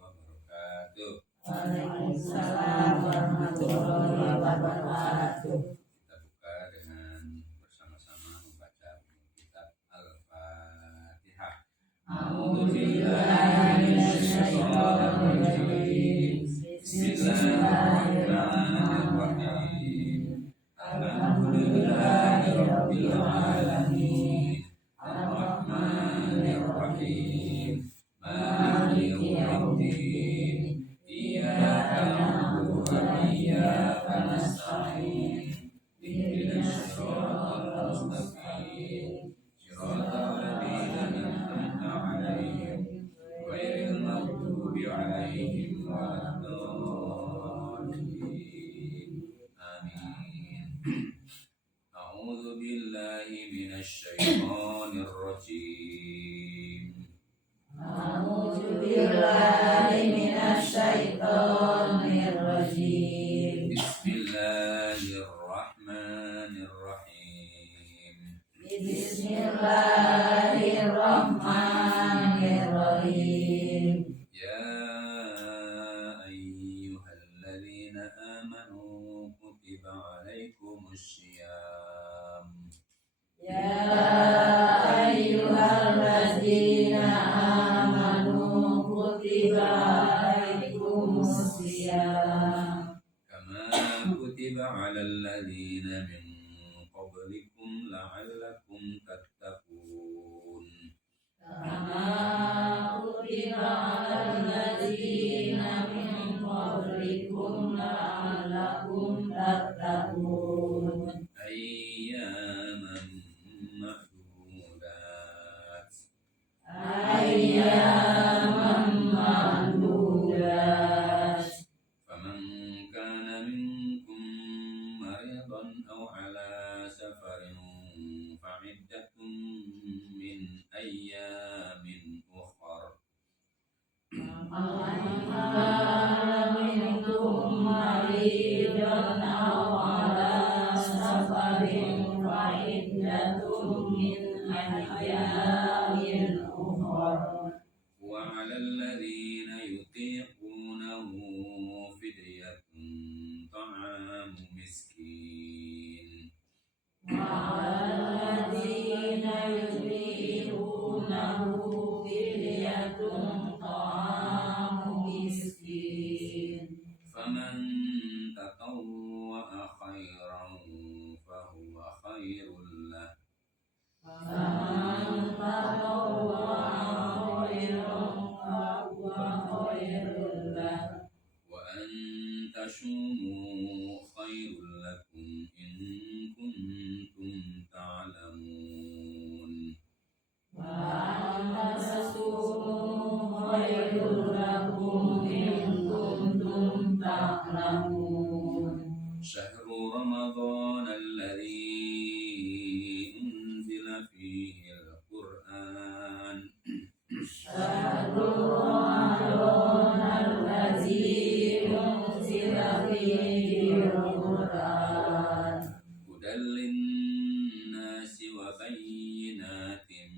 wabarakatuh. Waalaikumsalam warahmatullahi wabarakatuh. Kita buka dengan bersama-sama membaca kitab Al-Fatihah. A'udzubillahi minasyaitonir rajim. Bismillahirrahmanirrahim. Alhamdulillahirabbil alamin. Ar-Rahmanir-Rahim. Maliki yaumiddin. Iyyaka na'budu wa iyyaka nasta'in. Ihdinas siratal mustaqim. Siratal ladzina an'amta 'alaihim ghairil maghdubi 'alaihim waladdallin. Amin. A'udzu billahi minasy syaithanir rajim. A'udzu billahi minasyaitonir rajim. Bismillahirrahmanirrahim. Bismillahirrahmanirrahim. Ya ayyuhalladzina amanu kutiba 'alaikumus syiyam. Ya ayyuhalladzina amanu kutiba alaikumussyiyam Kama kutiba 'alal ladzina min qablikum la'allakum tattaqun. kama kutiba alal ladzina min qablikum la'allakum tattaqun. Ayyaman ma'dudat. Ayyaman ma'dudat. Faman kana minkum maridan aw ala safarin fa'iddatun min ayyamin ukhra. Faman kana minkum maridan aw ala safarin fa iddatun min ayyamin ukhra. Wa 'alal ladzina yutiqunahu fidyatun ta'amu miskin. Wa'aladzina yutiqunahu fidyatun ta'amu miskin. Faman tatawwa'a khairan fahuwa khairul lah. Faman tatawwa'a khairan fahuwa khairul lah. Wa an tashumu khairul lakum in kuntum ta'lamun. Wa an tasumu khairul lakum in kuntum ta'lamun. Syahru Ramadan alladzi unzila fihi al-Qur'an. Syahrul Ramadan allazi unzila fihi al-Qur'an. Hudan lin-nasi wa bayyinatin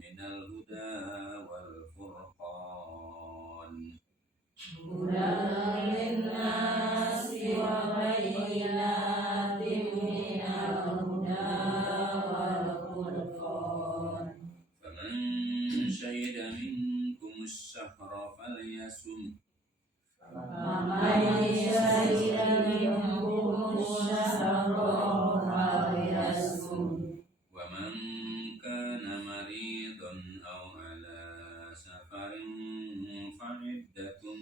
minal huda wal furqan. Hudan linnasi wa bayyinatin minal huda wal furqan. Faman syahida minkumus syahra falyasum. Faman syahida minkumus syahra falyasum. Wa man kana maridan aw ala safarin fa'iddatun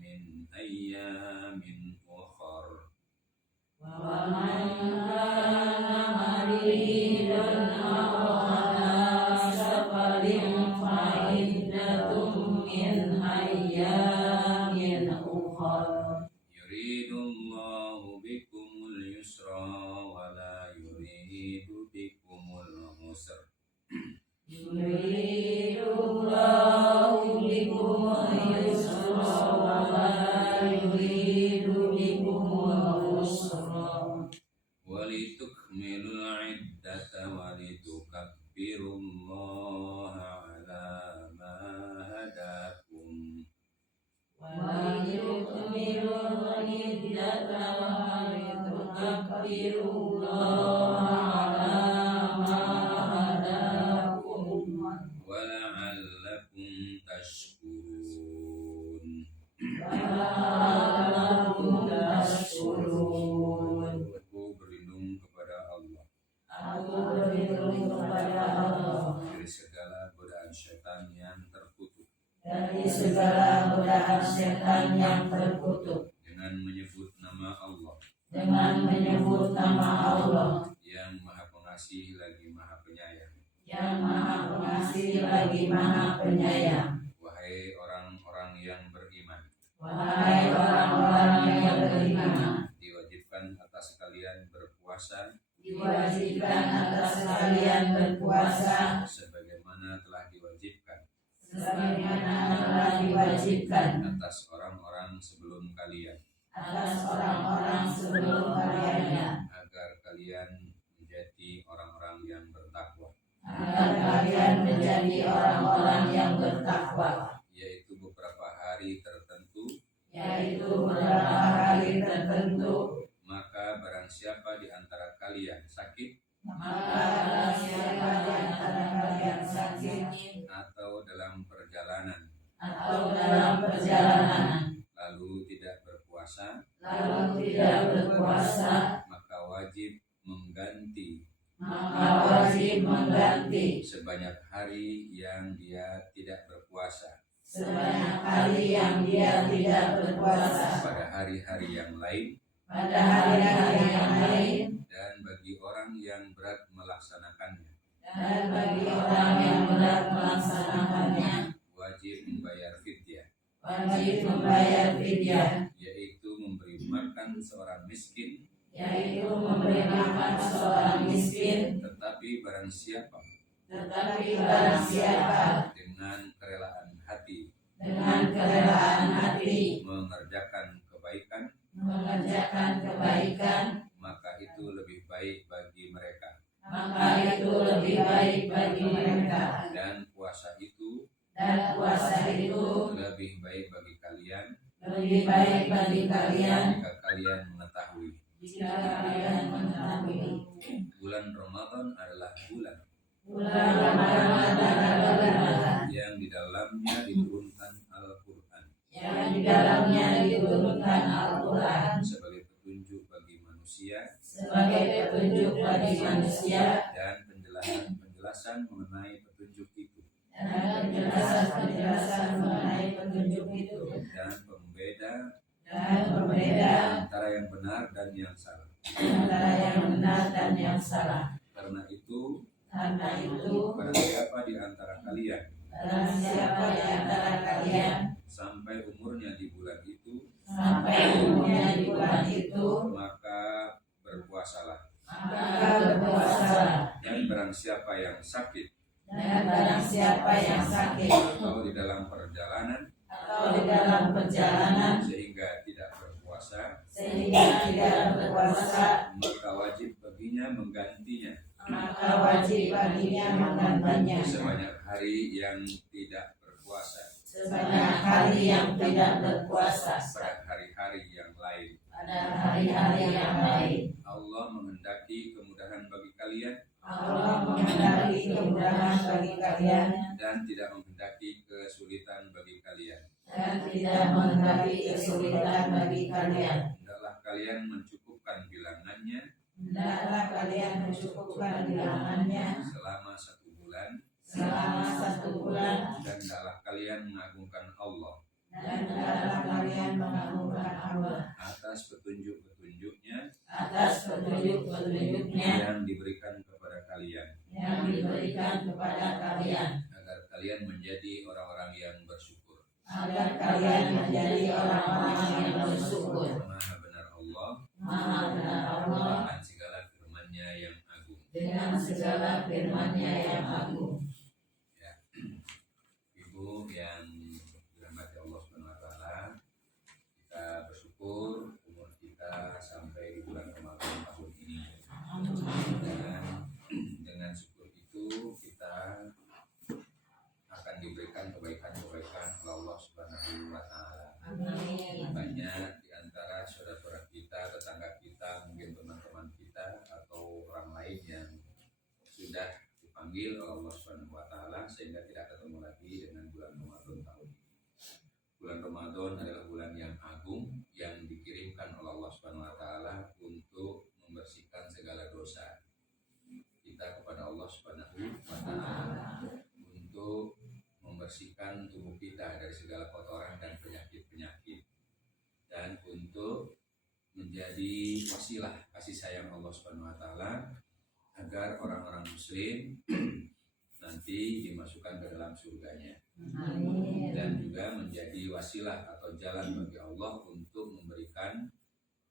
min ayyamin ukhra. Wa man kana maridan aw ala safarin fa iddatun min ayyamin ukhra. Yuridullahu bikumul yusra wa la yuridu bikumul usra. Yuridullahu bikumul yusra wa la yuridu bikumul usra. Walitukmilul iddata walitukabbirullaha ala ma hadakum iddata litukabbirullaha ala ma hadakum ولعلكم تشكرون. la'allakum tashkurun. Aku berlindung kepada Allah Aku berlindung kepada Allah dari segala godaan syaitan yang terkutuk dari segala godaan setan yang terkutuk dengan menyebut nama Allah dengan menyebut nama Allah yang Maha Pengasih lagi Maha Penyayang. yang Maha Pengasih lagi Maha Penyayang. Wahai orang-orang yang beriman, Wahai orang-orang yang beriman, diwajibkan atas kalian berpuasa diwajibkan atas kalian berpuasa sebagaimana telah diwajibkan sebagaimana telah diwajibkan atas orang-orang sebelum kalian, atas orang-orang sebelum kalian, agar kalian menjadi orang-orang yang bertakwa, agar kalian menjadi orang-orang yang bertakwa, yaitu beberapa hari tertentu. yaitu beberapa hari tertentu. Maka barang siapa di antara kalian sakit Maka barang siapa di antara kalian sakit atau dalam perjalanan atau dalam perjalanan lalu tidak berpuasa, lalu tidak berpuasa, maka wajib mengganti maka wajib mengganti sebanyak hari yang dia tidak berpuasa sebanyak hari yang dia tidak berpuasa pada hari-hari yang lain. pada hari-hari yang lain, Dan bagi orang yang berat melaksanakannya, dan bagi orang yang berat melaksanakannya wajib membayar fidyah, wajib membayar fidyah, yaitu memberi makan seorang miskin. yaitu memberi makan seorang miskin. Tetapi barang siapa Tetapi barang siapa dengan kerelaan hati dengan kerelaan hati mengerjakan kebaikan, mengerjakan kebaikan, maka itu lebih baik bagi mereka. maka itu lebih baik bagi mereka, Dan puasa itu dan puasa itu lebih baik bagi kalian lebih baik bagi kalian jika kalian mengetahui jika kalian mengetahui. bulan Ramadan adalah bulan Bulan Ramadan adalah bulan yang di dalamnya diturunkan Al-Quran yang di dalamnya diturunkan Al-Quran sebagai petunjuk bagi manusia sebagai petunjuk bagi manusia dan penjelasan mengenai petunjuk itu dan penjelasan mengenai petunjuk itu dan pembeda dan berbeda antara yang benar dan yang salah. antara yang benar dan yang salah. Karena itu Barang siapa di antara kalian siapa di antara kalian sampai umurnya di bulan itu, sampai umurnya di bulan itu, maka berpuasalah. maka berpuasalah. Dan barang siapa yang sakit Dan barang siapa yang sakit atau di dalam perjalanan atau di dalam perjalanan sehingga tidak berpuasa, sehingga tidak berpuasa, maka wajib baginya menggantinya maka wajib baginya menggantinya sebanyak hari yang tidak berpuasa sebanyak hari yang tidak berpuasa pada hari-hari yang lain. pada hari-hari yang lain. Allah menghendaki kemudahan bagi kalian Allah menghendaki kemudahan bagi kalian dan tidak menghendaki kesulitan bagi kalian. dan tidak menghendaki kesulitan bagi kalian. Hendaklah kalian mencukupkan bilangannya Hendaklah kalian mencukupkan bilangannya selama 1 bulan selama 1 bulan dan hendaklah kalian mengagungkan Allah dan hendaklah kalian mengagungkan Allah atas petunjuk-petunjuknya atas petunjuk-petunjuknya yang diberikan kepada kalian, yang diberikan kepada kalian, agar kalian menjadi orang-orang yang bersyukur. agar kalian menjadi orang-orang yang bersyukur. Maha benar Allah Maha benar Allah dengan segala firman-Nya yang agung. dengan segala firman-Nya yang agung. Ya. Ibu yang dirahmati Allah Subhanahu wa taala, kita bersyukur umur kita sampai di bulan Ramadan tahun ini. Dengan syukur itu kita akan diberikan kebaikan-kebaikan oleh Allah Subhanahu wa taala. Amin. Banyak di antara saudara-saudara lagi dengan bulan Ramadan tahun ini. Bulan Ramadan adalah bulan yang agung yang dikirimkan oleh Allah Subhanahu wa taala untuk membersihkan segala dosa kita kepada Allah Subhanahu wa taala, untuk membersihkan tubuh kita dari segala kotoran dan penyakit-penyakit, dan untuk menjadi wasilah kasih sayang Allah Subhanahu wa taala agar orang-orang muslim nanti dimasukkan ke dalam surganya. Amin. Dan juga menjadi wasilah atau jalan bagi Allah untuk memberikan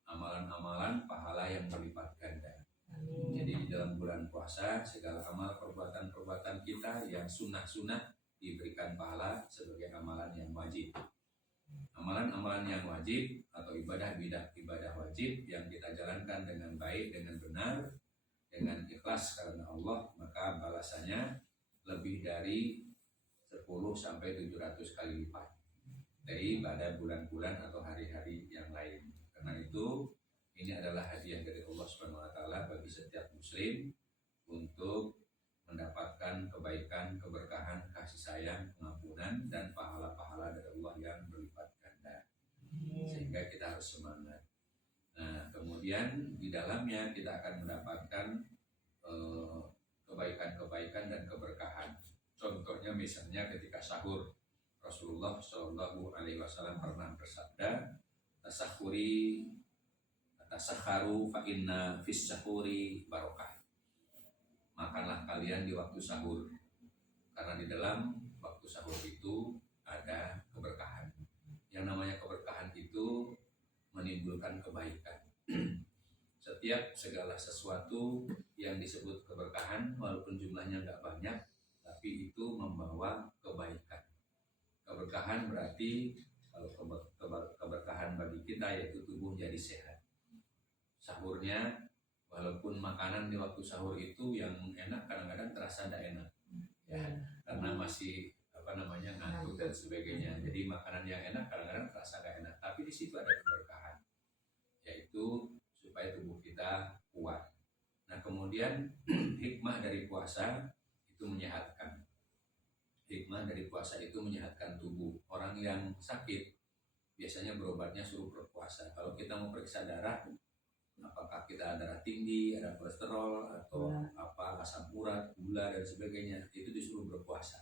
amalan-amalan pahala yang berlipat ganda. Amin. Jadi di dalam bulan puasa segala amal perbuatan-perbuatan kita yang sunnah-sunnah diberikan pahala sebagai amalan yang wajib. Amalan-amalan yang wajib atau ibadah wajib yang kita jalankan dengan baik, dengan benar, dengan ikhlas karena Allah, maka balasannya lebih dari 10 sampai 700 kali lipat dari pada bulan-bulan atau hari-hari yang lain. Karena itu ini adalah hadiah dari Allah Subhanahu wa taala bagi setiap muslim untuk mendapatkan kebaikan, keberkahan, kasih sayang, pengampunan dan pahala-pahala dari Allah yang berlipat ganda. Sehingga kita harus semangat. Nah, kemudian di dalamnya kita akan mendapatkan kebaikan-kebaikan dan keberkahan. Contohnya misalnya ketika sahur, Rasulullah Shallallahu Alaihi Wasallam pernah bersabda, tasakharu fa inna fis sahuri barokah. Makanlah kalian di waktu sahur, karena di dalam waktu sahur itu ada keberkahan. Yang namanya keberkahan itu menimbulkan kebaikan. Setiap segala sesuatu yang disebut keberkahan, walaupun jumlahnya nggak banyak, tapi itu membawa kebaikan. Keberkahan berarti kalau keberkahan bagi kita yaitu tubuh jadi sehat. Sahurnya, walaupun makanan di waktu sahur itu yang enak kadang-kadang terasa tidak enak, ya, karena masih ngantuk dan sebagainya. Jadi makanan yang enak kadang-kadang terasa gak enak, tapi di situ ada keberkahan, yaitu supaya tubuh kita kuat. Nah, kemudian hikmah dari puasa itu menyehatkan. Hikmah dari puasa itu menyehatkan tubuh. Orang yang sakit biasanya berobatnya suruh berpuasa. Kalau kita mau periksa darah, apakah kita darah tinggi, ada kolesterol atau asam urat, gula dan sebagainya, itu disuruh berpuasa.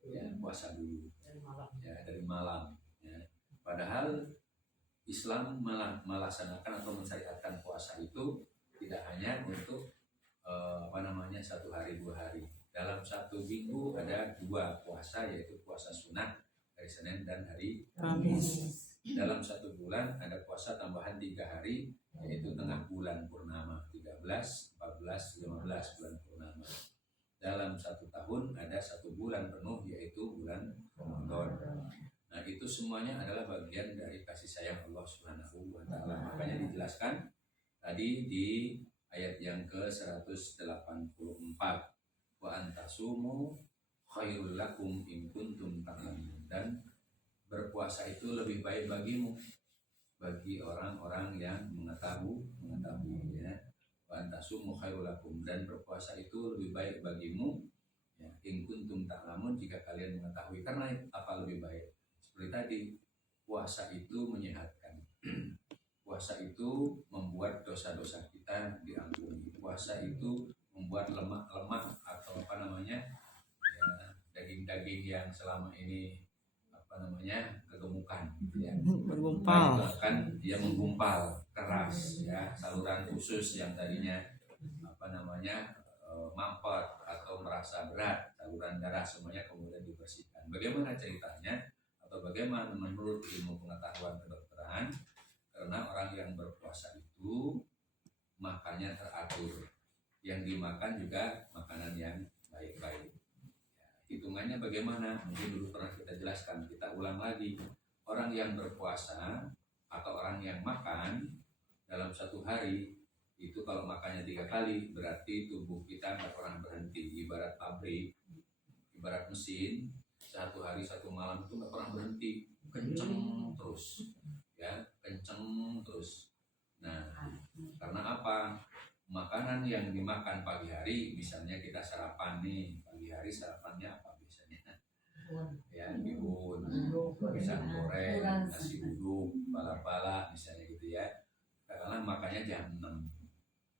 Ya, puasa dulu. Ya, dari malam. Ya. Padahal Islam melaksanakan atau mensyariatkan puasa itu tidak hanya untuk satu hari 2 hari. Dalam satu minggu ada 2 puasa, yaitu puasa sunat hari Senin dan hari Kamis. Dalam satu bulan ada puasa tambahan 3 hari, yaitu tengah bulan purnama 13, 14, 15 bulan purnama. Dalam satu tahun ada 1 bulan penuh, yaitu bulan Ramadan. Nah, itu semuanya adalah bagian dari kasih sayang Allah Subhanahu wa taala. Makanya dijelaskan tadi di ayat yang ke-184, wa antasumu khairul lakum in kuntum ta'lamun. Dan berpuasa itu lebih baik bagimu, bagi orang-orang yang mengetahui ya. Wa antasumu khairul lakum, dan berpuasa itu lebih baik bagimu ya, in kuntum ta'lamun, jika kalian mengetahui. Karena apa lebih baik? Seperti tadi, puasa itu menyehatkan. Puasa itu membuat dosa-dosa kita diampuni. Puasa itu membuat lemak atau ya, daging-daging yang selama ini kegemukan gitu ya. Bergumpal. Itu akan dia menggumpal keras ya, saluran usus yang tadinya mampet atau merasa berat, saluran darah semuanya kemudian dibersihkan. Bagaimana ceritanya atau bagaimana menurut ilmu pengetahuan kedokteran? Karena orang yang berpuasa itu makannya teratur, yang dimakan juga makanan yang baik-baik. Ya, hitungannya bagaimana? Mungkin dulu pernah kita jelaskan, kita ulang lagi. Orang yang berpuasa atau orang yang makan dalam satu hari itu, kalau makannya 3 kali, berarti tubuh kita nggak pernah berhenti. Ibarat pabrik, ibarat mesin, 1 hari 1 malam itu nggak pernah berhenti, kenceng terus. Ya, kenceng terus. Nah, karena apa? Makanan yang dimakan pagi hari, misalnya kita sarapan nih, pagi hari sarapannya apa biasanya? ya bihun, pisang goreng, nasi uduk, pala-pala misalnya gitu ya. Karena makannya jam 6.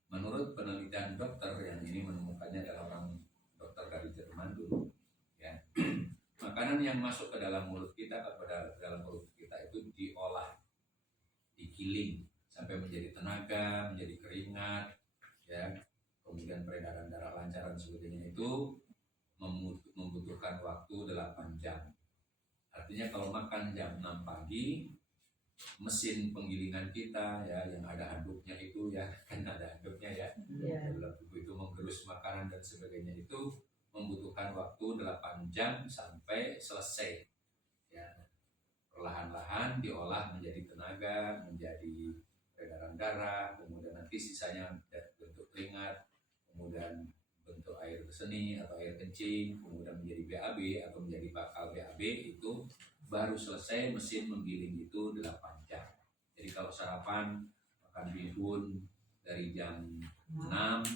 Menurut penelitian dokter yang ini menemukannya adalah orang dokter dari Jerman dulu ya. Makanan yang masuk ke dalam mulut kita, kepada dalam mulut kita itu diolah, digiling sampai menjadi tenaga, menjadi keringat ya. Kemudian peredaran darah lancar dan sebagainya itu membutuhkan waktu 8 jam. Artinya kalau makan jam 6 pagi, mesin penggilingan kita ya yang ada handuknya itu ya, kan ada handuknya ya, dalam tubuh itu menggerus makanan dan sebagainya itu membutuhkan waktu 8 jam sampai selesai ya. Perlahan-lahan diolah menjadi tenaga, menjadi peredaran darah, kemudian nanti sisanya bentuk keringat, kemudian bentuk air seni atau air kencing, kemudian menjadi BAB atau menjadi bakal BAB. Itu baru selesai mesin menggiling itu 8 jam. Jadi kalau sarapan makan bihun dari jam 6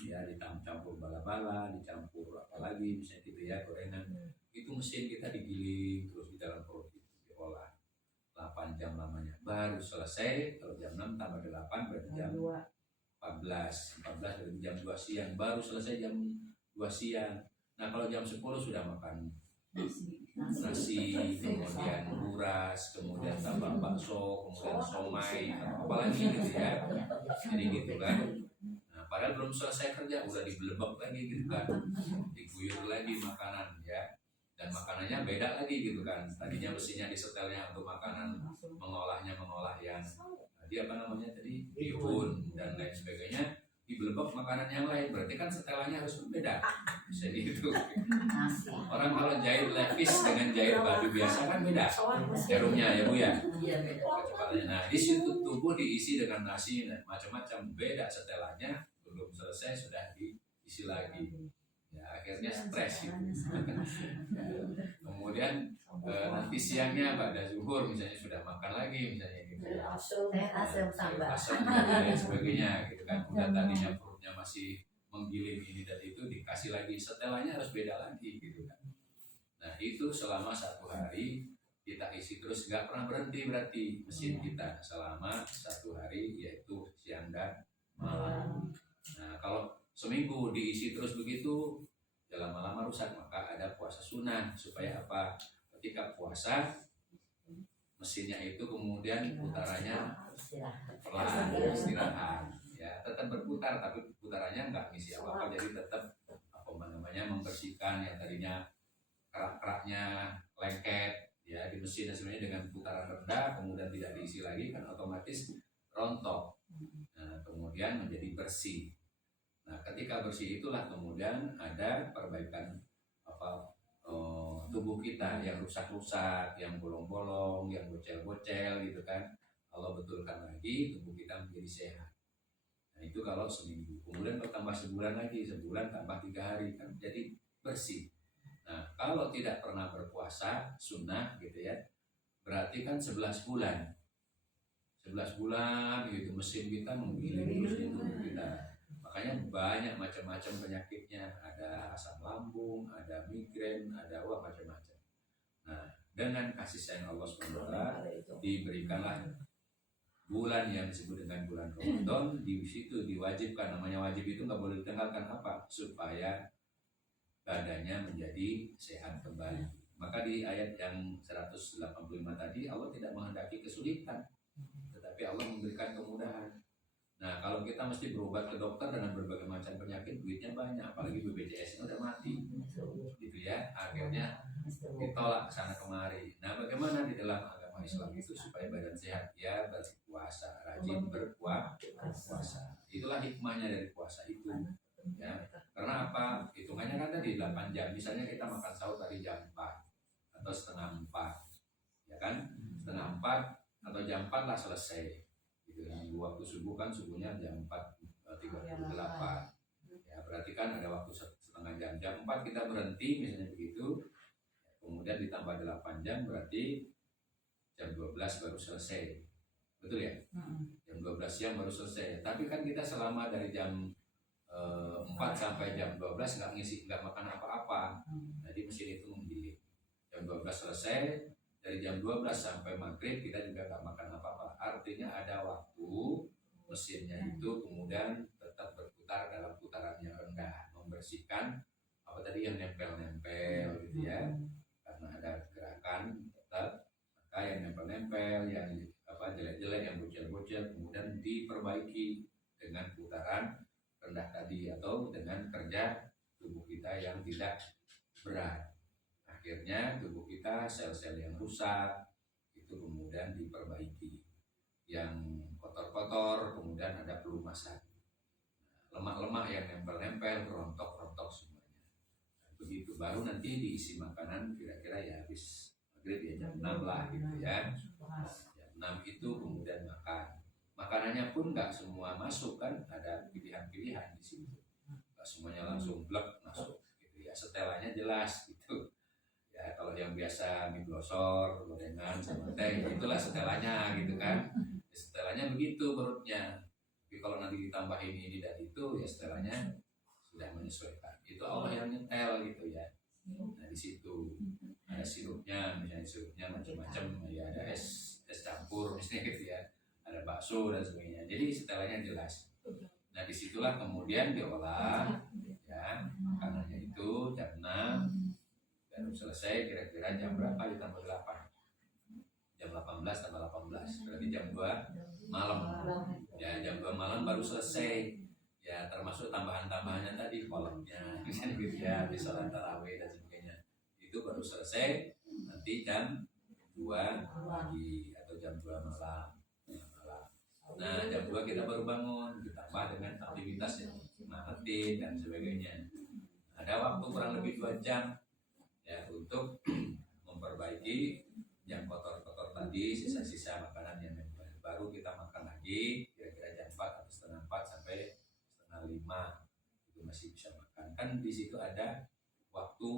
ya, dicampur bala-bala, dicampur apalagi misalnya gitu ya, gorengan, itu mesin kita digiling terus di dalam perut itu diolah 8 jam lamanya. Baru selesai kalau jam 6 tambah 8 berarti jam 14 dari jam 2 siang, baru selesai jam 2 siang. Nah kalau jam 10 sudah makan nasi, kemudian buras, kemudian tambah bakso, kemudian somai, apalagi gitu ya. Jadi gitu kan. Nah, padahal belum selesai kerja udah dibelebek lagi gitu kan, diguyur lagi makanan ya. Dan makanannya beda lagi gitu kan. Tadinya mesinnya disetelnya untuk makanan, mengolah yang dia apa namanya tadi, bihun dan lain sebagainya, dibelebek makanan yang lain, berarti kan setelannya harus berbeda. Jadi itu orang kalau jahit levis dengan jahit baju biasa kan beda jarumnya ya Bu ya. Nah di situ tubuh diisi dengan nasi dan macam-macam, beda setelannya, belum selesai sudah diisi lagi ya, akhirnya stres gitu. Kemudian nanti siangnya pada zuhur misalnya sudah makan lagi misalnya gitu ya, asam dan lain sebagainya gitu kan. Udah tadinya perutnya masih menggiling ini dan itu, dikasih lagi setelannya harus beda lagi gitu kan. Nah itu selama 1 hari kita isi terus, nggak pernah berhenti berarti mesin kita selama 1 hari, yaitu siang dan malam. Nah kalau seminggu diisi terus begitu ya lama-lama rusak, maka ada puasa sunnah supaya apa? Ketika puasa mesinnya itu kemudian putarannya perlahan, istirahat ya, tetap berputar tapi putarannya nggak ngisi apa-apa, jadi tetap apa namanya membersihkan yang tadinya kerak-keraknya lengket ya di mesin dan sebenarnya dengan putaran rendah kemudian tidak diisi lagi kan otomatis rontok. Nah kemudian menjadi bersih. Nah ketika bersih itulah kemudian ada perbaikan apa tubuh kita yang rusak-rusak, yang bolong-bolong, yang bocel-bocel gitu kan, Allah betulkan lagi, tubuh kita menjadi sehat. Nah itu kalau seminggu. Kemudian kalau tambah sebulan lagi, sebulan tambah 3 hari kan jadi bersih. Nah kalau tidak pernah berpuasa sunnah gitu ya, berarti kan 11 bulan 11 bulan gitu mesin kita menggiling terus di tubuh kita. Makanya banyak macam-macam penyakitnya, ada asam lambung, ada migrain, ada macam-macam. Nah, dengan kasih sayang Allah SWT diberikanlah bulan yang disebut dengan bulan Ramadan. Di situ diwajibkan, namanya wajib itu nggak boleh ditinggalkan apa? Supaya badannya menjadi sehat kembali. Maka di ayat yang 185 tadi Allah tidak menghendaki kesulitan, tetapi Allah memberikan kemudahan. Nah kalau kita mesti berobat ke dokter dengan berbagai macam penyakit, duitnya banyak, apalagi BPJS udah mati gitu ya, akhirnya ditolak sana kemari. Nah bagaimana di dalam agama Islam itu supaya badan sehat? Ya berpuasa, rajin berpuasa. Itulah hikmahnya dari puasa itu ya. Karena apa? Hitungannya kan tadi 8 jam. Misalnya kita makan sahur dari jam 4 atau setengah 4 ya kan, setengah 4 atau jam 4 lah selesai gitu. Waktu subuh kan subuhnya jam 4.38 ya, berarti kan ada waktu setengah jam. Jam 4 kita berhenti misalnya begitu, kemudian ditambah 8 jam berarti jam 12 baru selesai, betul ya? Jam 12 siang baru selesai. Tapi kan kita selama dari jam 4 sampai jam 12 nggak makan apa-apa, jadi mesin itu menggiling. Jam 12 12 selesai, dari jam 12 sampai maghrib kita juga nggak makan apa-apa. Artinya ada waktu mesinnya itu kemudian tetap berputar dalam putaran yang rendah, membersihkan apa tadi yang nempel-nempel gitu ya, karena ada gerakan tetap, maka yang nempel-nempel, yang apa jelek-jelek, yang bocil-bocil kemudian diperbaiki dengan putaran rendah tadi atau dengan kerja tubuh kita yang tidak berat. Akhirnya tubuh kita, sel-sel yang rusak itu kemudian diperbaiki, yang kotor-kotor kemudian ada pelumasan, lemak-lemak yang nempel-nempel rontok-rontok semuanya. Begitu baru nanti diisi makanan kira-kira ya habis maghrib ya jam 6 lah gitu ya. Jam 6 itu kemudian makan. Makanannya pun nggak semua masuk kan, ada pilihan-pilihan di situ. Nggak semuanya langsung blek masuk gitu ya. Setelannya jelas gitu. Ya kalau yang biasa mie glosor, gorengan sama teh, itulah setelannya gitu kan. Ya, setelannya begitu perutnya. Tapi kalau nanti ditambahin ini dan itu ya setelannya sudah menyesuaikan. Itu Allah yang nyetel gitu ya. Nah di situ ada sirupnya, misalnya sirupnya macam-macam, ya ada es campur misalnya gitu ya, ada bakso dan sebagainya. Jadi setelannya jelas. Nah disitulah kemudian diolah ya makanannya itu jam 6 dan selesai kira-kira jam berapa ditambah 8, jam 18 tambah 18 berarti jam 2 malam ya, jam 2 malam baru selesai ya, termasuk tambahan-tambahannya tadi kolomnya misalnya gitu ya, di sholat tarawih dan sebagainya itu baru selesai nanti jam 2 pagi atau jam 2 malam. Nah jam 2 kita baru bangun ditambah dengan aktivitas yang ngangetin dan sebagainya. Ada waktu kurang lebih 2 jam ya untuk memperbaiki yang kotor-kotor tadi, sisa-sisa makanan yang baru kita makan lagi kira-kira jam 4 atau setengah 4 sampai setengah 5 itu masih bisa makan. Kan di situ ada waktu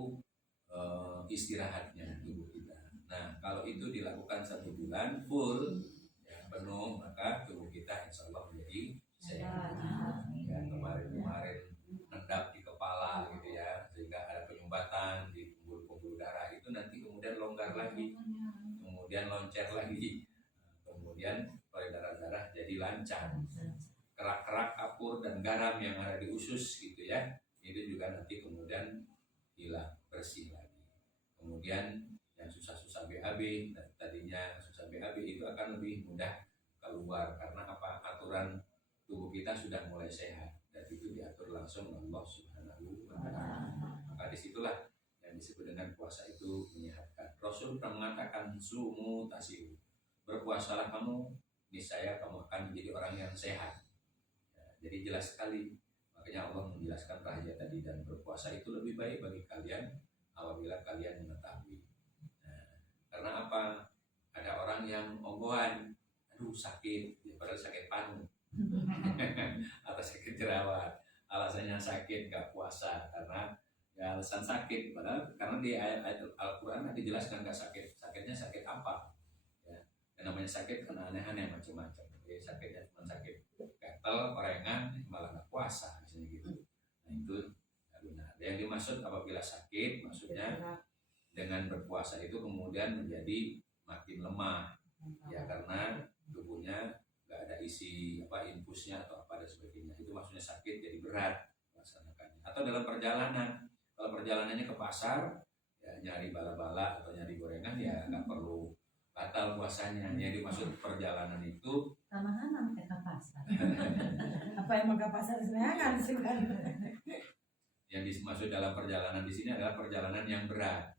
istirahatnya tubuh kita. Nah kalau itu dilakukan 1 bulan full ya, penuh, maka tubuh kita insya Allah menjadi sehat. Ya, kemarin-kemarin nendap di kepala gitu ya, sehingga ada penyumbatan di pembuluh darah itu nanti kemudian longgar lagi, kemudian loncer lagi, kemudian peredaran darah jadi lancar, kerak-kerak, kapur dan garam yang ada di usus gitu ya, itu juga nanti kemudian hilang, bersih lagi. Kemudian yang susah-susah BAB, tadinya susah BAB itu akan lebih mudah keluar karena apa, aturan tubuh kita sudah mulai sehat dan itu diatur langsung oleh Allah Subhanahu wa Ta'ala. Maka disitulah yang disebut dengan puasa itu menyehatkan. Rasul pernah mengatakan sumu tasiu, berpuasalah kamu, niscaya kamu akan menjadi orang yang sehat. Ya, jadi jelas sekali, makanya Allah menjelaskan rahasia tadi, dan berpuasa itu lebih baik bagi kalian apabila kalian mengetahui. Nah, karena apa? Ada orang yang ogohan, aduh sakit, ya, padahal sakit panu atau sakit jerawat, alasannya sakit gak puasa karena ya alasan sakit, padahal karena di ayat Al-Quran dijelaskan gak sakit, sakitnya sakit apa ya, yang namanya sakit kan aneh-aneh macam-macam. Jadi sakitnya cuma sakit gatal, korengan, malah gak puasa misalnya gitu. Nah itu gak benar. Yang dimaksud apabila sakit maksudnya dengan berpuasa itu kemudian menjadi makin lemah ya, karena tubuhnya nggak ada isi apa infusnya atau apa dan sebagainya, itu maksudnya sakit jadi berat melaksanakannya. Atau dalam perjalanan, kalau perjalanannya ke pasar ya nyari bala-bala atau nyari gorengan ya nggak perlu batal puasanya. Yang dimaksud perjalanan itu Tamahan ke pasar. Apa yang mau ke pasar sebenarnya sih kan? yang dimaksud dalam perjalanan di sini adalah perjalanan yang berat,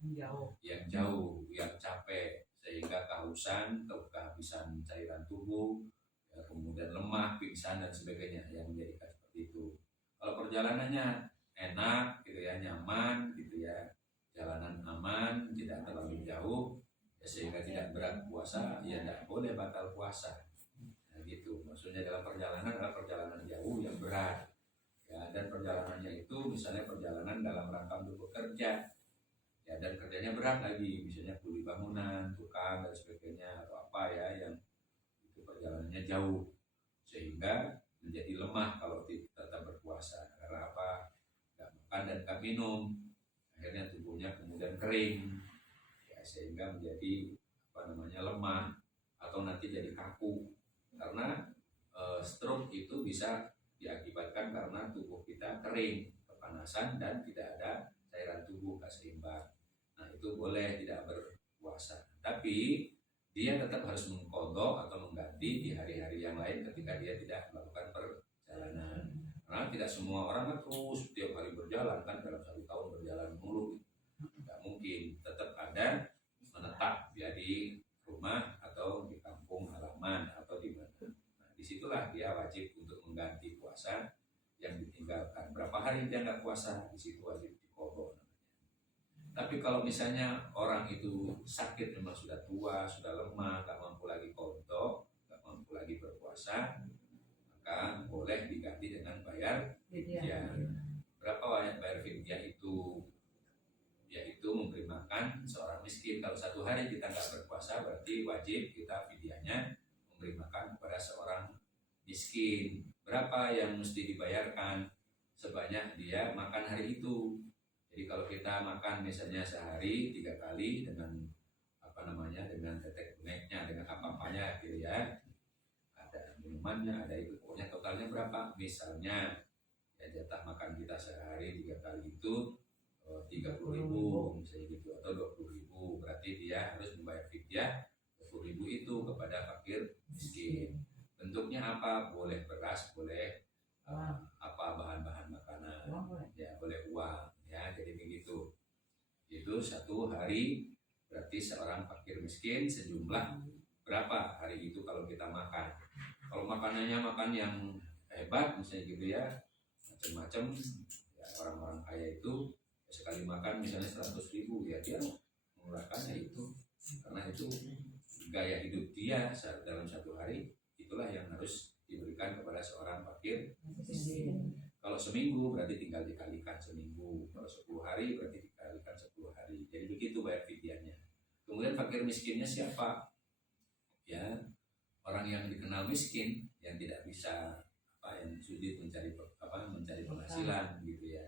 yang jauh, yang capek sehingga kehausan, kehabisan cairan tubuh, ya, kemudian lemah, pingsan dan sebagainya yang menjadikan seperti itu. Kalau perjalanannya enak gitu ya, nyaman gitu ya, jalanan aman, tidak terlalu jauh ya, sehingga tidak berat puasa, ya tidak boleh batal puasa. Nah gitu, maksudnya dalam perjalanan adalah perjalanan jauh yang berat ya, dan perjalanannya itu misalnya perjalanan dalam rangka untuk bekerja ya, dan kerjanya berat lagi, misalnya kuli bangunan, tukang dan sebagainya atau apa ya, yang itu perjalanannya jauh sehingga menjadi lemah kalau tetap berpuasa. Karena apa? Gak makan dan gak minum, akhirnya tubuhnya kemudian kering ya, sehingga menjadi lemah atau nanti jadi kaku. Karena stroke itu bisa diakibatkan karena tubuh kita kering, kepanasan, dan tidak ada cairan tubuh gak seimbang. Nah itu boleh tidak berpuasa, tapi dia tetap harus mengkodok atau mengganti di hari-hari yang lain ketika dia tidak melakukan perjalanan. Karena tidak semua orang kan terus setiap hari berjalan, kan dalam 1 tahun berjalan mulu, nggak mungkin. Tetap ada menetap ya di rumah atau di kampung halaman atau di mana. Nah disitulah dia wajib untuk mengganti puasa yang ditinggalkan. Berapa hari dia nggak puasa, di situ wajib dikodok. Tapi kalau misalnya orang itu sakit, memang sudah tua, sudah lemah, nggak mampu lagi kodok, nggak mampu lagi berpuasa, maka boleh diganti dengan bayar fidyah. Berapa bayar fidyah itu? Yaitu memberi makan seorang miskin. Kalau 1 hari kita nggak berpuasa, berarti wajib kita fidyahnya memberi makan kepada seorang miskin. Berapa yang mesti dibayarkan? Sebanyak dia makan hari itu. Jadi kalau kita makan misalnya sehari 3 kali dengan dengan tetek bengeknya, dengan apa-apanya gitu ya, ada minumannya, ada itu, pokoknya totalnya berapa? Misalnya ya jatah makan kita sehari 3 kali itu 30.000 misalnya gitu, atau 20.000, berarti dia harus membayar fidyah 20.000 itu kepada fakir miskin. Bentuknya apa? Boleh beras, boleh bahan-bahan makanan, ya boleh uang. Ya, jadi begitu. Itu 1 hari berarti seorang fakir miskin sejumlah berapa hari itu kalau kita makan. Kalau makanannya makan yang hebat misalnya gitu ya, macam-macam ya, orang-orang kaya itu sekali makan misalnya 100.000, ya dia mengeluarkannya itu, karena itu gaya hidup dia dalam 1 hari. Itulah yang harus diberikan kepada seorang fakir miskin. Kalau seminggu berarti tinggal dikalikan seminggu. Kalau 10 hari berarti dikalikan 10 hari. Jadi begitu bayar fidyahnya. Kemudian fakir miskinnya siapa? Ya, orang yang dikenal miskin, yang tidak bisa yang sulit mencari penghasilan gitu ya.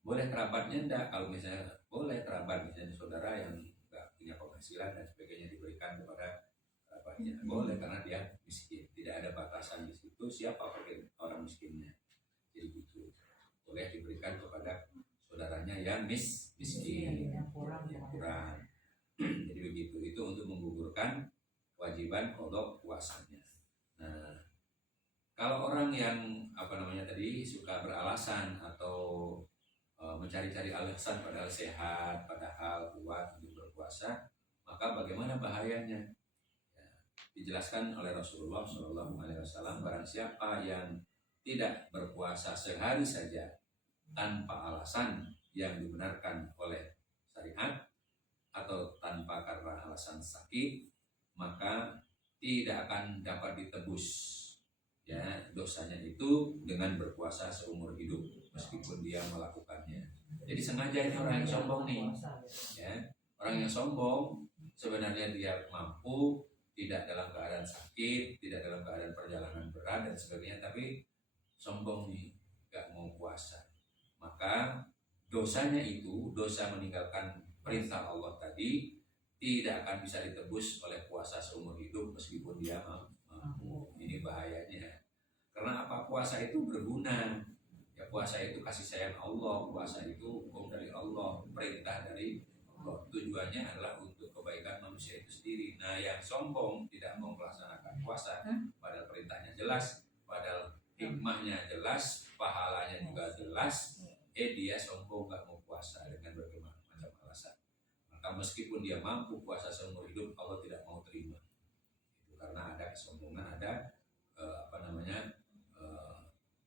Boleh kerabatnya enggak? Kalau misalnya boleh kerabat, misalnya saudara yang enggak punya penghasilan dan sebagainya, diberikan kepada kerabatnya. Boleh karena dia miskin. Tidak ada batasan di situ siapa fakir orang miskinnya. Jadi gitu, boleh diberikan kepada saudaranya yang miskin, yang kurang. Jadi begitu, itu untuk menggugurkan kewajiban kodok puasanya. Nah, kalau orang yang tadi suka beralasan atau mencari-cari alasan padahal sehat, padahal kuat untuk berpuasa, maka bagaimana bahayanya? Ya, dijelaskan oleh Rasulullah SAW, barang siapa yang tidak berpuasa sehari saja tanpa alasan yang dibenarkan oleh syariat atau tanpa karena alasan sakit, maka tidak akan dapat ditebus ya dosanya itu dengan berpuasa seumur hidup meskipun dia melakukannya. Jadi sengaja ini orang yang sombong nih ya, orang yang sombong sebenarnya dia mampu, tidak dalam keadaan sakit, tidak dalam keadaan perjalanan berat dan sebagainya, tapi sombong nih, gak mau puasa. Maka dosanya itu, dosa meninggalkan perintah Allah tadi, tidak akan bisa ditebus oleh puasa seumur hidup meskipun dia mampu. Ini bahayanya. Karena apa? Puasa itu berguna. Ya, puasa itu kasih sayang Allah, puasa itu hukum dari Allah, perintah dari Allah. Tujuannya adalah untuk kebaikan manusia itu sendiri. Nah, yang sombong tidak mau melaksanakan puasa, padahal perintahnya jelas, padahal hikmahnya jelas, pahalanya juga jelas, dia sombong gak mau puasa dengan berbagai macam alasan. Maka meskipun dia mampu puasa seumur hidup, Allah tidak mau terima. Itu karena ada kesombongan, ada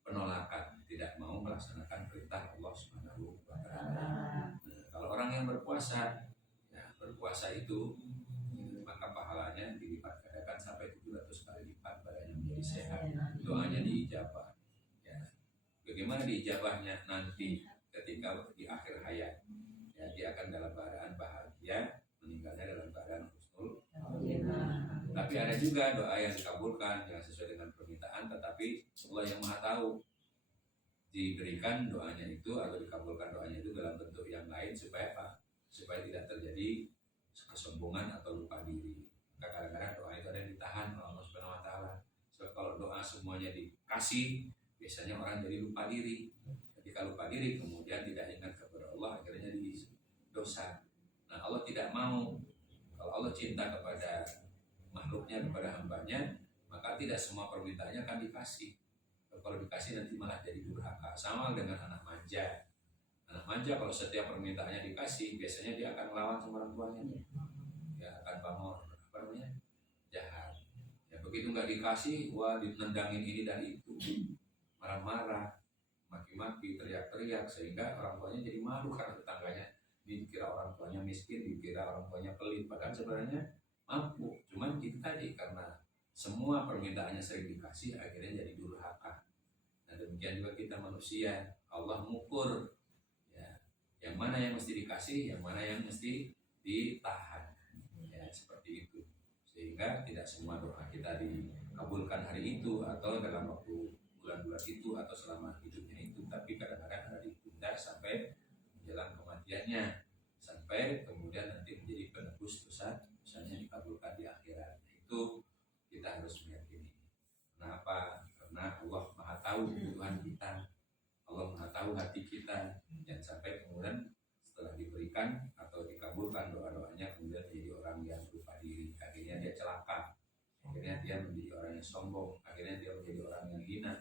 penolakan, tidak mau melaksanakan perintah Allah Subhanahu wa Ta'ala. Nah, kalau orang yang berpuasa, ya berpuasa itu maka pahalanya dilipat gandakan sampai 700 kali lipat, badannya menjadi sehat, doanya diijabah. Ya. Bagaimana diijabahnya? Nanti ketika di akhir hayat, ya, dia akan dalam keadaan bahagia, meninggalnya dalam keadaan husnul. Tapi ada juga doa yang dikabulkan yang sesuai dengan permintaan, tetapi Allah yang Maha Tahu, diberikan doanya itu atau dikabulkan doanya itu dalam bentuk yang lain supaya apa? Supaya tidak terjadi kesombongan atau lupa diri. Maka kadang-kadang doa itu ada yang ditahan oleh Allah Subhanahu Wa Taala. So, kalau doa semuanya dikasih, biasanya orang jadi lupa diri. Ketika lupa diri kemudian tidak ingat kepada Allah, akhirnya jadi dosa. Nah, Allah tidak mau. Kalau Allah cinta kepada makhluknya, kepada hambanya, maka tidak semua permintaannya akan dikasih. Kalau dikasih nanti malah jadi durhaka. Sama dengan anak manja. Anak manja kalau setiap permintaannya dikasih, biasanya dia akan melawan sama orang tuanya. Dia akan bangor, jahat. Ya begitu nggak dikasih, wah ditendangin ini dan itu, marah-marah, maki-maki, teriak-teriak, sehingga orang tuanya jadi malu karena tetangganya dikira orang tuanya miskin, dikira orang tuanya pelit, padahal sebenarnya mampu. Cuman itu tadi karena semua permintaannya sering dikasih, akhirnya jadi durhaka. Nah demikian juga kita manusia, Allah mengukur ya, yang mana yang mesti dikasih, yang mana yang mesti ditahan, ya seperti itu. Sehingga tidak semua doa kita dikabulkan hari itu atau dalam waktu bulan-bulan itu atau selama hidupnya itu, tapi kadang-kadang ada ditunda sampai menjelang kematiannya, sampai kemudian nanti menjadi penebus dosa, misalnya dikabulkan di akhirat. Itu kita harus meyakini. Kenapa? Karena Allah Maha tahu kebutuhan kita, Allah Maha tahu hati kita. Jangan sampai kemudian setelah diberikan atau dikabulkan doa-doanya kemudian menjadi orang yang lupa diri, akhirnya dia celaka, akhirnya dia menjadi orang yang sombong, akhirnya dia menjadi orang yang hina,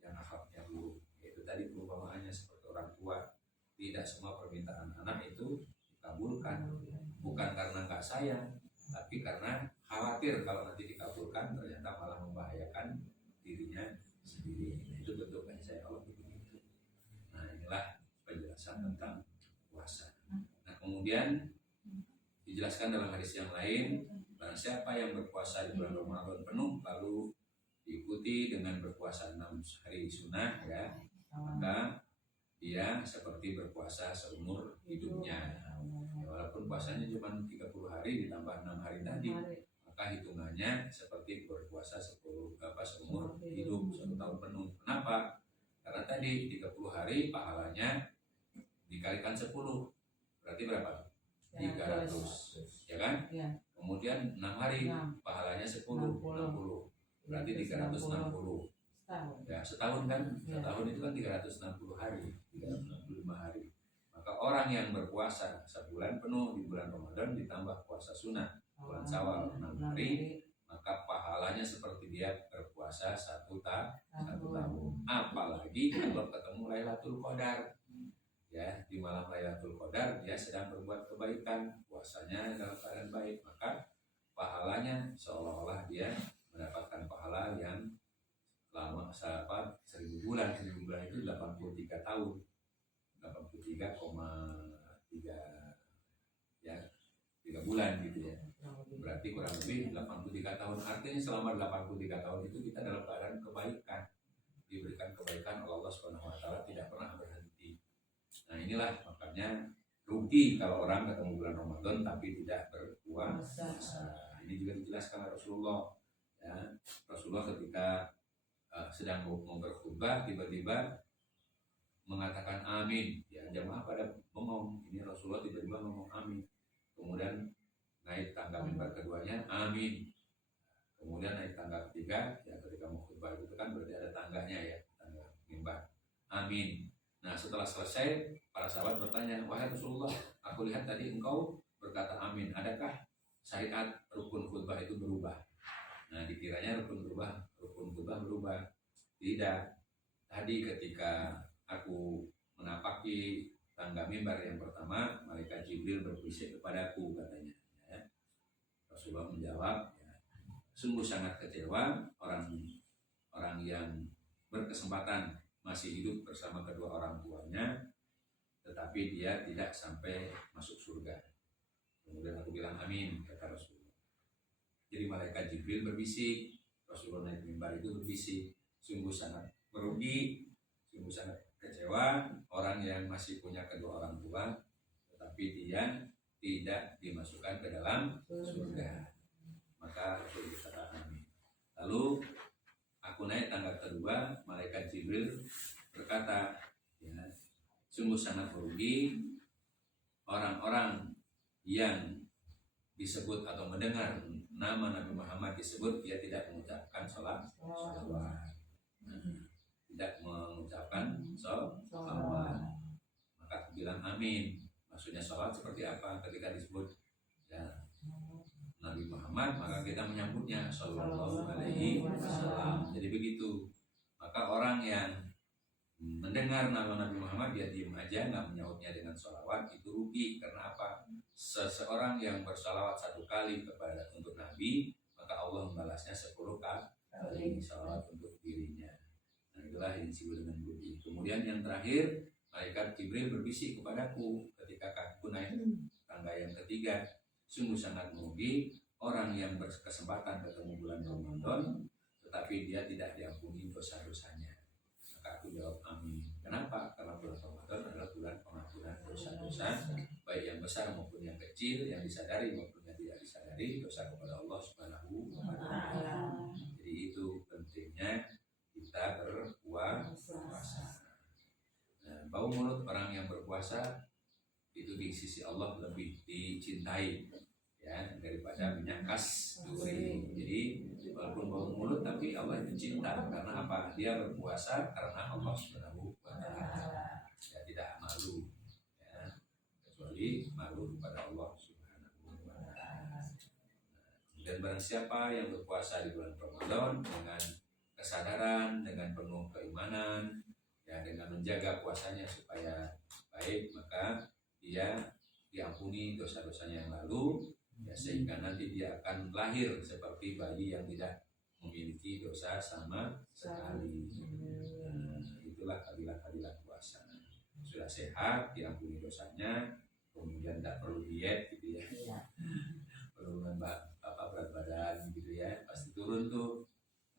yang akhlaknya buruk. Itu tadi perumpamaannya seperti orang tua, tidak semua permintaan anak itu dikabulkan, bukan karena nggak sayang, tapi karena khawatir kalau nanti dikabulkan ternyata malah membahayakan dirinya sendiri. Itu bentuk kasih sayang Allah begitu. Nah inilah penjelasan tentang puasa. Nah kemudian dijelaskan dalam hadis yang lain, barang siapa yang berpuasa di bulan Ramadan penuh lalu diikuti dengan berpuasa 6 hari sunnah, ya maka dia seperti berpuasa seumur hidupnya. Ya, walaupun puasanya cuma 30 hari ditambah 6 hari tadi, maka hitungannya seperti berpuasa seumur hidup 1 tahun penuh. Kenapa? Karena tadi 30 hari pahalanya dikalikan 10, berarti berapa? 300, ya kan? Ya. Kemudian 6 hari pahalanya 10, 60, berarti 360. Ya setahun kan? Setahun itu kan 360 hari, 365 hari. Maka orang yang berpuasa sebulan penuh di bulan Ramadan ditambah puasa sunnah bulan Syawal 6 hari, maka pahalanya seperti dia berpuasa 1 tahun. Apalagi kalau ketemu Lailatul Qadar, ya di malam Lailatul Qadar dia sedang berbuat kebaikan, puasanya dalam keadaan baik, maka pahalanya seolah-olah dia mendapatkan pahala yang lama, 1000 bulan. 1000 bulan itu 83 tahun, 83,3 ya 3 bulan gitu ya, berarti kurang lebih 83 tahun. Artinya selama 83 tahun itu kita dalam keadaan kebaikan, diberikan kebaikan oleh Allah Subhanahu Wa Taala, tidak pernah berhenti. Nah inilah makanya rugi kalau orang ketemu bulan Ramadan tapi tidak berpuasa. Ini juga dijelaskan oleh Rasulullah, ya. Rasulullah ketika sedang mau berkhutbah tiba-tiba mengatakan amin, ya jamaah pada bengong. Ini Rasulullah tiba-tiba ngomong amin, kemudian naik tangga mimbar keduanya amin, kemudian naik tangga ketiga, ya ketika mau khutbah itu kan berarti ada tangganya, ya tangga mimbar, amin. Nah setelah selesai para sahabat bertanya, wahai Rasulullah, aku lihat tadi engkau berkata amin, adakah syariat rukun khutbah itu berubah? Nah dikiranya rukun khutbah berubah. Tidak. Tadi ketika aku menapaki tangga mimbar yang pertama, malaikat Jibril berbisik kepadaku, katanya, ya. Rasulullah menjawab, ya, sungguh sangat kecewa orang yang berkesempatan masih hidup bersama kedua orang tuanya, tetapi dia tidak sampai masuk surga. Kemudian aku bilang amin, kata Rasulullah. Jadi malaikat Jibril berbisik, Rasulullah naik mimbar itu berbisik, sungguh sangat merugi, sungguh sangat kecewa orang yang masih punya kedua orang tua, tetapi dia tidak dimasukkan ke dalam surga. Maka Rasul berkata amin. Lalu aku naik tangga kedua, malaikat Jibril berkata, ya, sungguh sangat merugi orang-orang yang disebut atau mendengar nama Nabi Muhammad disebut, dia tidak mengucapkan sholawat. Tidak mengucapkan sholawat, maka aku bilang amin. Maksudnya sholawat seperti apa? Ketika disebut ya Nabi Muhammad, maka kita menyambutnya Sallallahu Alaihi Wasallam. Jadi begitu. Maka orang yang mendengar nama Nabi Muhammad dia diam aja, nggak menyautnya dengan sholawat, itu rugi. Karena apa? Seseorang yang bersalawat 1 kali kepada untuk Nabi, maka Allah membalasnya 10 kali sholawat untuk dirinya. Nah, itulah yang disebut dengan rugi. Kemudian yang terakhir, malaikat Jibril berbisik kepadaku ketika kakiku naik tangga yang ketiga, sungguh sangat merugi orang yang berkesempatan ketemu bulan Ramadan tetapi dia tidak diampuni dosa-dosanya. Maka aku jawab amin. Kenapa? Karena bulan Ramadan adalah bulan pengampunan dosa-dosa, baik yang besar maupun yang kecil, yang disadari maupun yang tidak disadari, dosa kepada Allah Subhanahu wa Ta'ala. Jadi itu pentingnya kita berpuasa. Nah, bau mulut orang yang berpuasa itu di sisi Allah lebih dicintai ya daripada minyak kasturi. Jadi walaupun bau mulut tapi Allah itu cinta karena apa? Dia berpuasa karena Allah Subhanahu wa Ta'ala. Ya, tidak malu ya, kecuali malu kepada Allah Subhanahu wa Ta'ala. Dan barang siapa yang berpuasa di bulan Ramadan dengan kesadaran, dengan penuh keimanan ya, dengan menjaga puasanya supaya baik, maka dia diampuni dosa-dosanya yang lalu ya, sehingga nanti dia akan lahir seperti bayi yang tidak memiliki dosa sama sekali. Nah, itulah fadilah-fadilah puasa. Sudah sehat, diampuni dosanya, kemudian tidak perlu diet gitu ya, perlu berat badan gitu ya, pasti turun tuh.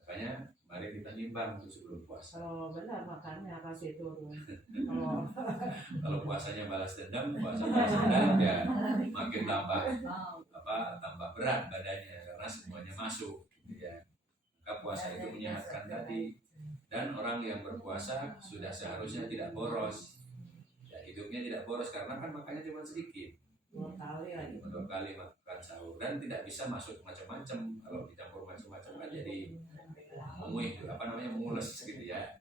Makanya mari kita nimbang tuh sebelum puasa. Kalau benar makannya pasti turun. Kalau puasanya balas dendam ya makin tambah berat badannya karena semuanya masuk gitu ya. Maka puasa itu menyehatkan tadi. Dan orang yang berpuasa sudah seharusnya tidak boros ya, hidupnya tidak boros karena kan makannya cuma sedikit, 2 kali lagi. 2 kali makan sahur, dan tidak bisa masuk macam-macam. Kalau dicampur macam-macam kan jadi mengules gitu ya,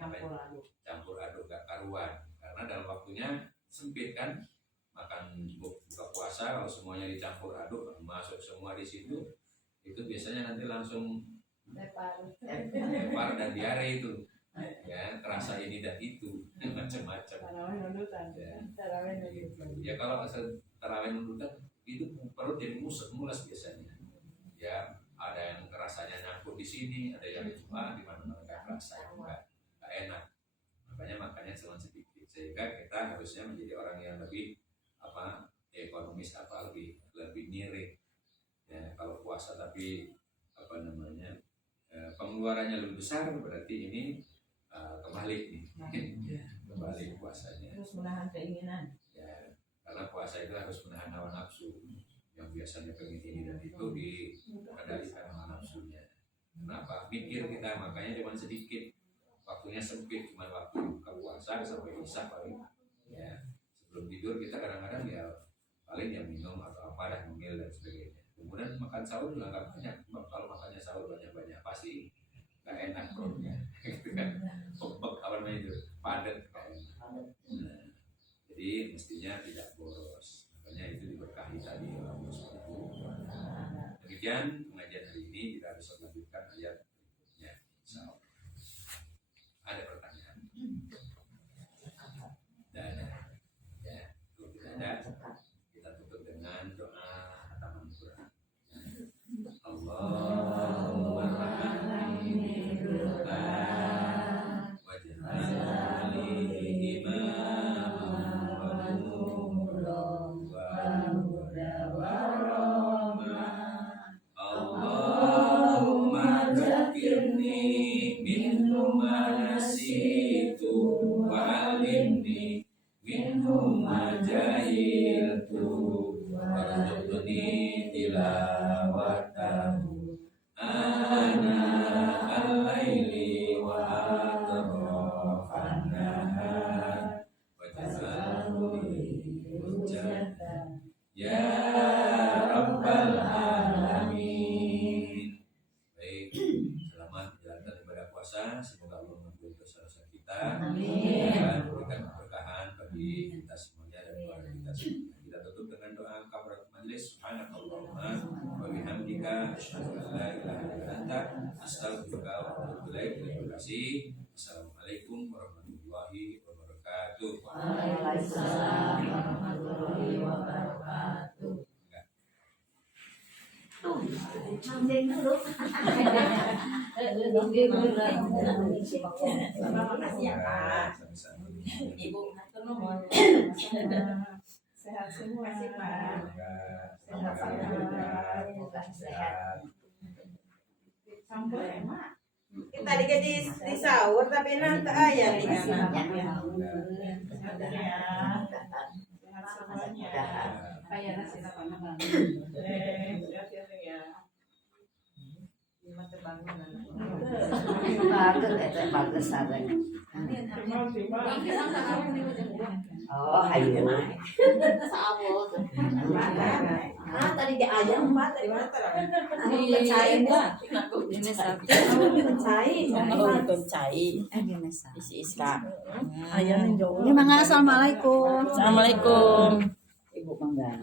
campur aduk gak karuan karena dalam waktunya sempit kan. Makan buka puasa kalau semuanya dicampur aduk masuk semua di situ, itu biasanya nanti langsung lepar dan diare itu ya, kerasa ini dan itu macam-macam ya. Kalau tarawih nudutan itu perut jadi mules biasanya ya, ada yang rasanya nyangkut di sini, ada yang cuma di mana-mana nggak kerasa, nggak enak. Makanya cuma sedikit, sehingga kita harusnya menjadi orang yang lebih ekonomis, lebih nirih ya. Kalau puasa tapi pengeluarannya lebih besar, berarti ini kebalik nih, kebalik puasanya. Terus menahan keinginan Ya, karena puasa itu harus menahan hawa nafsu yang biasanya pengen ini dan itu dikendalikan hawa nafsunya. Kenapa? Pikir kita, makanya cuma sedikit, waktunya sempit, cuma waktu buka puasa sampai isya paling ya. Sebelum tidur kita kadang-kadang ya paling ya minum atau apa dan ngemil dan sebagainya. Kemudian makan sahur juga nggak banyak. Kalau makannya sahur banyak-banyak pasti nggak enak perutnya, gitu kan? Padat kan. Nah, jadi mestinya tidak boros. Makanya itu diberkahi tadi oleh Allah Subhanahu wa Ta'ala. Demikian pengajian hari ini, kita bisa lanjutkan ayat berikutnya. Insyaallah. Ada pertanyaan? Dan ya, kalau tidak ada, kita tutup dengan doa hataman Quran. Allahumma rahmani waj'alni imaman wa nuran wa rahmah. Allahumma dzakirni minhu ma nasitu wa 'allimni minhu ma jahiltu warzuqni tilawatahu ana al-laili wa atrafan nahar waj'alhu li hujjatan ya Kita tutup dengan doa kafaratul majelis. Subhanakallahumma wa bihamdika asyhadu an la ilaha illa anta astaghfiruka wa atubu ilaik. Terima kasih. Assalamualaikum warahmatullahi wabarakatuh. Waalaikumsalam warahmatullahi wabarakatuh. Nandeng dulu. Terima kasih ya Pak. Sama-sama. Ibu atur nuhun. Sehat semua. Terima kasih Pak. Semoga sehat. Sampai emak. Kita di sahur tapi nanti ayah di kanan. Sehat ya. Sehat semuanya. Kayak nasi apa bang? Sehat ya. Lima terbangun. Bagus ada. Oh, hayu. Tadi di ayam Mbak, tadi mana? Pencai Mbak. Ini satu. Pencai. Pencai. Isi Kak. Ayam jauh. Ini mangga. Assalamualaikum. Assalamualaikum. Ibu Mangga.